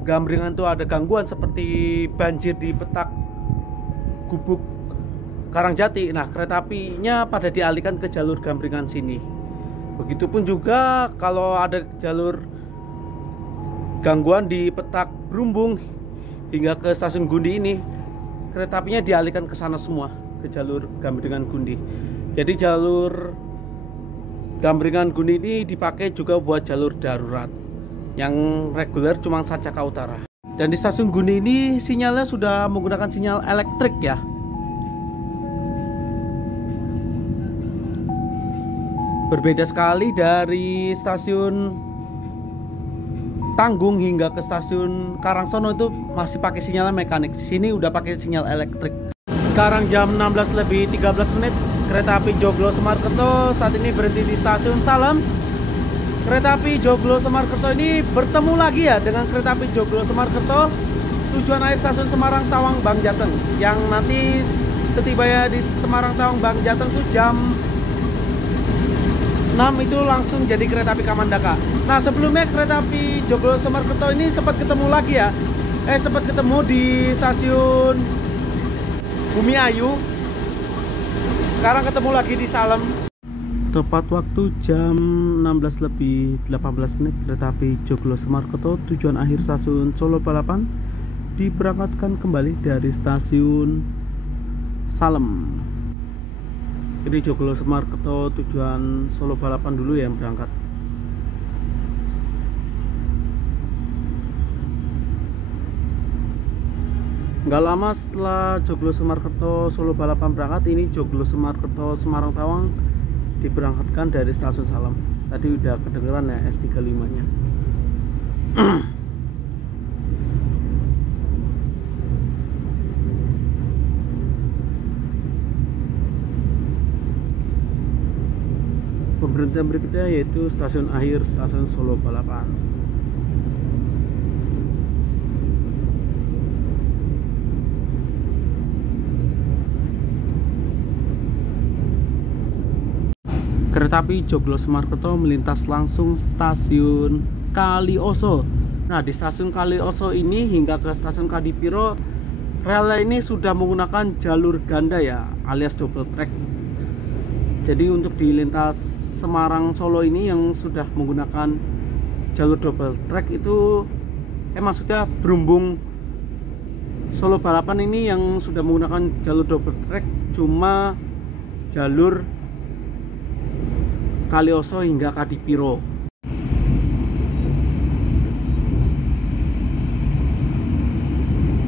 Gambringan tuh ada gangguan seperti banjir di Petak, Gubuk, Karangjati. Nah, kereta apinya pada dialihkan ke jalur Gambringan sini. Begitupun juga kalau ada jalur gangguan di Petak Brumbung hingga ke stasiun Gundi ini, kereta apinya dialihkan ke sana semua, ke jalur Gambringan Gundi. Jadi jalur Gambringan Gundi ini dipakai juga buat jalur darurat. Yang reguler cuma Sancaka Utara. Dan di stasiun Gundi ini sinyalnya sudah menggunakan sinyal elektrik ya. Berbeda sekali dari stasiun Tanggung hingga ke stasiun Karangsono itu masih pakai sinyal mekanik. Sini udah pakai sinyal elektrik. Sekarang jam 16:13 kereta api Joglo Semarkerto saat ini berhenti di stasiun Salem. Kereta api Joglo Semarkerto ini bertemu lagi ya dengan kereta api Joglo Semarkerto tujuan akhir stasiun Semarang Tawang Bang Jateng, yang nanti setibanya di Semarang Tawang Bang Jateng tuh jam 6 itu langsung jadi kereta api Kamandaka. Nah, sebelumnya kereta api Joglo Semarkerto ini sempat ketemu lagi ya. Sempat ketemu di stasiun Bumi Ayu. Sekarang ketemu lagi di Salem. Tepat waktu jam 16:18 kereta api Joglo Semarkerto tujuan akhir stasiun Solo Balapan diberangkatkan kembali dari stasiun Salem. Ini Joglo Semarkerto tujuan Solo Balapan dulu ya yang berangkat. Nggak lama setelah Joglo Semarkerto Solo Balapan berangkat, ini Joglo Semarkerto Semarang Tawang diberangkatkan dari stasiun Salem. Tadi udah kedengeran ya S35 nya. Pemberhentian berikutnya yaitu stasiun akhir stasiun Solo Balapan. Kereta api Joglo Semarkerto melintas langsung stasiun Kalioso. Nah, di stasiun Kalioso ini hingga ke stasiun Kadipiro, relnya ini sudah menggunakan jalur ganda ya, alias double track. Jadi untuk di lintas Semarang Solo ini yang sudah menggunakan jalur double track itu maksudnya Brumbung Solo Balapan ini yang sudah menggunakan jalur double track cuma jalur Kalioso hingga Kadipiro.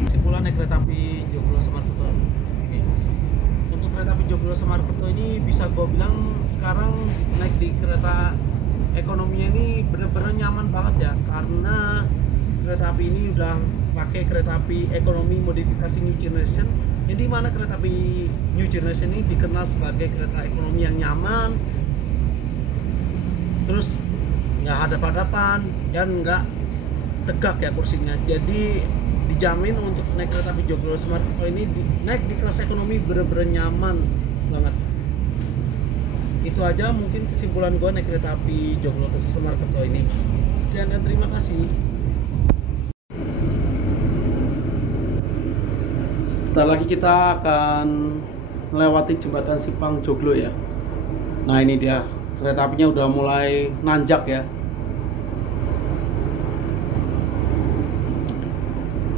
Kesimpulan naik kereta api Joglo Semarkerto ini. Untuk kereta api Joglo Semarkerto ini bisa gue bilang sekarang naik di kereta ekonominya ini bener-bener nyaman banget ya, karena kereta api ini udah pakai kereta api ekonomi modifikasi New Generation, yang dimana kereta api New Generation ini dikenal sebagai kereta ekonomi yang nyaman, terus nggak hadap-hadapan dan nggak tegak ya kursinya. Jadi dijamin untuk naik kereta api Joglo Semarkerto ini naik di kelas ekonomi bener-bener nyaman banget. Itu aja mungkin kesimpulan gue naik kereta api Joglo ke Semarkerto ini. Sekian dan terima kasih. Sebentar lagi kita akan melewati jembatan Simpang Joglo ya. Nah ini dia, kereta apinya udah mulai nanjak ya.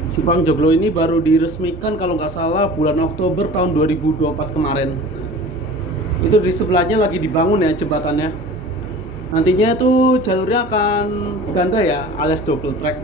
Simpang Joglo ini baru diresmikan kalau nggak salah bulan Oktober tahun 2024 kemarin. Itu di sebelahnya lagi dibangun ya jembatannya. Nantinya itu jalurnya akan ganda ya, alias double track.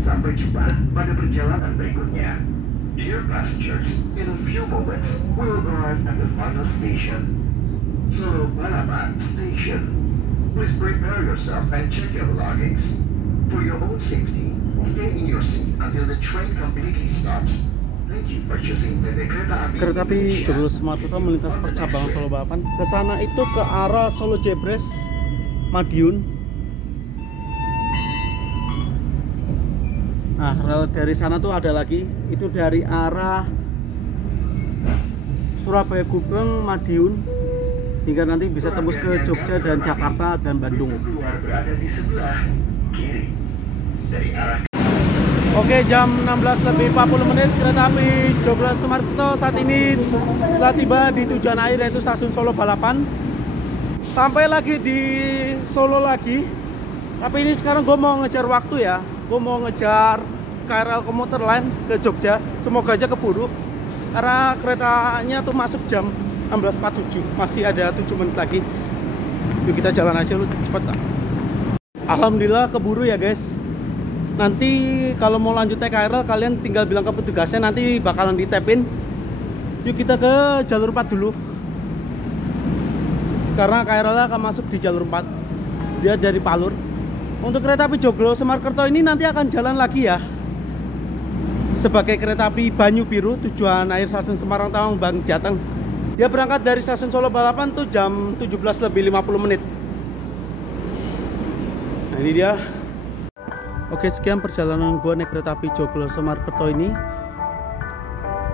Sampai jumpa pada perjalanan berikutnya. Dear passengers, in a few moments we will arrive at the final station, Solo Balapan Station. Please prepare yourself and check your belongings. For your own safety, stay in your seat until the train completely stops. Thank you for choosing PT Kereta Api Kereta api Indonesia. Joglo Semarkerto melintas percabangan Solo Balapan. Ke sana itu ke arah Solo Jebres, Madiun. Nah, rel dari sana tuh ada lagi, itu dari arah Surabaya Gubeng, Madiun, hingga nanti bisa tembus ke Jogja dan Jakarta dan Bandung. Keluar berada di sebelah kiri dari arah. Oke, jam 16:40 kereta api Joglo Semarkerto saat ini telah tiba di tujuan akhir, yaitu stasiun Solo Balapan. Sampai lagi di Solo lagi. Tapi ini sekarang gue mau ngejar waktu ya. Gue mau ngejar KRL komuter lain ke Jogja. Semoga aja keburu, karena keretanya tuh masuk jam 16.47. Masih ada 7 menit lagi. Yuk kita jalan aja, lu cepet tak? Alhamdulillah keburu ya guys. Nanti kalau mau lanjut KRL kalian tinggal bilang ke petugasnya, nanti bakalan ditapin. Yuk kita ke jalur 4 dulu, karena KRL akan masuk di jalur 4. Dia dari Palur. Untuk kereta api Joglo Semarkerto ini nanti akan jalan lagi ya, sebagai kereta api Banyu Biru tujuan akhir stasiun Semarang Tawang Bang Jateng. Dia berangkat dari stasiun Solo Balapan tuh jam 17:50. Nah ini dia. Oke, sekian perjalanan gua naik kereta api Joglo Semarkerto ini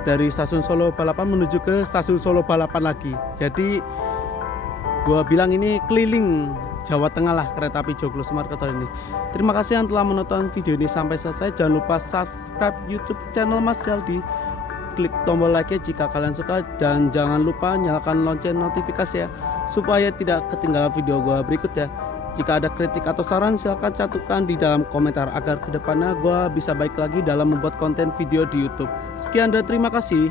dari stasiun Solo Balapan menuju ke stasiun Solo Balapan lagi. Jadi gua bilang ini keliling Jawa Tengah lah kereta api Joglo Semarkerto ini. Terima kasih yang telah menonton video ini sampai selesai. Jangan lupa subscribe YouTube channel Mas Jaldi, klik tombol like jika kalian suka, dan jangan lupa nyalakan lonceng notifikasi ya, supaya tidak ketinggalan video gua berikutnya. Jika ada kritik atau saran silahkan cantumkan di dalam komentar agar kedepannya gua bisa baik lagi dalam membuat konten video di YouTube. Sekian dan terima kasih.